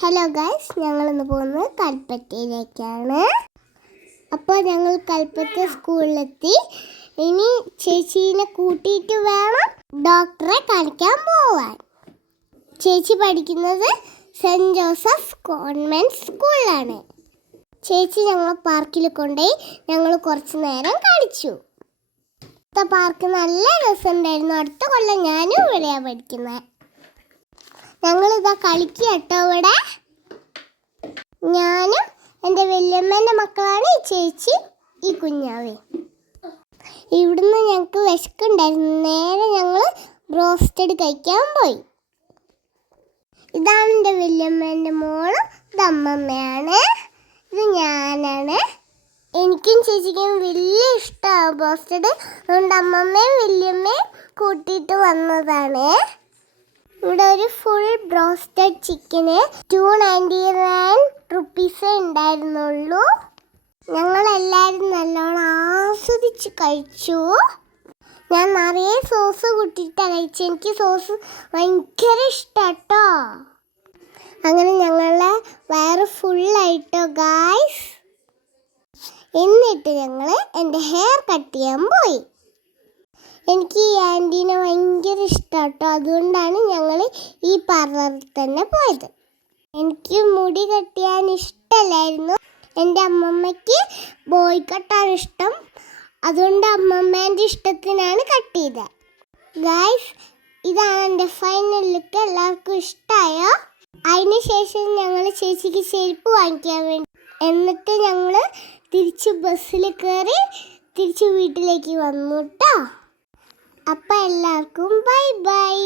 Hello guys, ഞങ്ങളിന്ന് പോകുന്നത് കൽപ്പറ്റയിലേക്കാണ്. അപ്പോൾ ഞങ്ങൾ കൽപ്പറ്റ സ്കൂളിലെത്തി. ഇനി ചേച്ചീനെ കൂട്ടിയിട്ട് വേണം ഡോക്ടറെ കാണിക്കാൻ പോവാൻ. ചേച്ചി പഠിക്കുന്നത് സെൻറ്റ് ജോസഫ് കോൺവെൻറ്റ് സ്കൂളിലാണ്. ചേച്ചി ഞങ്ങൾ പാർക്കിൽ കൊണ്ടുപോയി ഞങ്ങൾ കുറച്ച് നേരം കളിച്ചു. പാർക്ക് നല്ല രസമുണ്ടായിരുന്നു. അടുത്ത കൊല്ലം ഞാനും ഇവിടെയാണ് പഠിക്കുന്നത്. ഞങ്ങളിതാ കളിക്കുക കേട്ടോ. ഇവിടെ ഞാനും എൻ്റെ വല്യമ്മേൻ്റെ മക്കളാണ് ഈ ചേച്ചി, ഈ കുഞ്ഞാവേ. ഇവിടുന്ന് ഞങ്ങൾക്ക് വിശക്കുണ്ടായിരുന്നു. നേരെ ഞങ്ങൾ ബ്രോസ്റ്റഡ് കഴിക്കാൻ പോയി. ഇതാണ് എൻ്റെ വല്യമ്മേൻ്റെ മോളും, ഇത് അമ്മമ്മയാണ്, ഇത് ഞാനാണ്. എനിക്കും ചേച്ചിക്കും വലിയ ഇഷ്ടമാണ് ബ്രോസ്റ്റഡ്. അതുകൊണ്ട് അമ്മമ്മയും വല്യമ്മയും കൂട്ടിയിട്ട് വന്നതാണ്. ഇവിടെ ഒരു ഫുൾ ബ്രോസ്റ്റഡ് ചിക്കന് 299 റുപ്പീസേ ഉണ്ടായിരുന്നുള്ളൂ. ഞങ്ങളെല്ലാവരും നല്ലോണം ആസ്വദിച്ച് കഴിച്ചു. ഞാൻ നിറയെ സോസ് കൂട്ടിയിട്ടാണ് കഴിച്ചത്. എനിക്ക് സോസ് ഭയങ്കര ഇഷ്ടമാണ് കേട്ടോ. അങ്ങനെ ഞങ്ങളെ വയറ് ഫുള്ളായിട്ടോ ഗായ്സ്. എന്നിട്ട് ഞങ്ങൾ എൻ്റെ ഹെയർ കട്ട് ചെയ്യാൻ പോയി. എനിക്ക് ഈ ആൻറ്റീനെ ഭയങ്കര ഇഷ്ടമാണ് കേട്ടോ. അതുകൊണ്ടാണ് ഞങ്ങൾ ഈ പാർലറിൽ തന്നെ പോയത്. എനിക്ക് മുടി കട്ട് ചെയ്യാൻ ഇഷ്ടമല്ലായിരുന്നു. എൻ്റെ അമ്മമ്മയ്ക്ക് ബോയ് കട്ടാണ് ഇഷ്ടം. അതുകൊണ്ട് അമ്മമ്മേൻ്റെ ഇഷ്ടത്തിനാണ് കട്ട് ചെയ്തത്. ഗായ്സ്, ഇതാണ് എൻ്റെ ഫൈനൽ ലുക്ക്. എല്ലാവർക്കും ഇഷ്ടമായോ? അതിന് ശേഷം ഞങ്ങൾ ചേച്ചിക്ക് ചെരുപ്പ് വാങ്ങിക്കാൻ വേണ്ടി, എന്നിട്ട് ഞങ്ങൾ തിരിച്ച് ബസ്സിൽ കയറി തിരിച്ച് വീട്ടിലേക്ക് വന്നു കേട്ടോ. അപ്പം എല്ലാവർക്കും ബൈ ബൈ.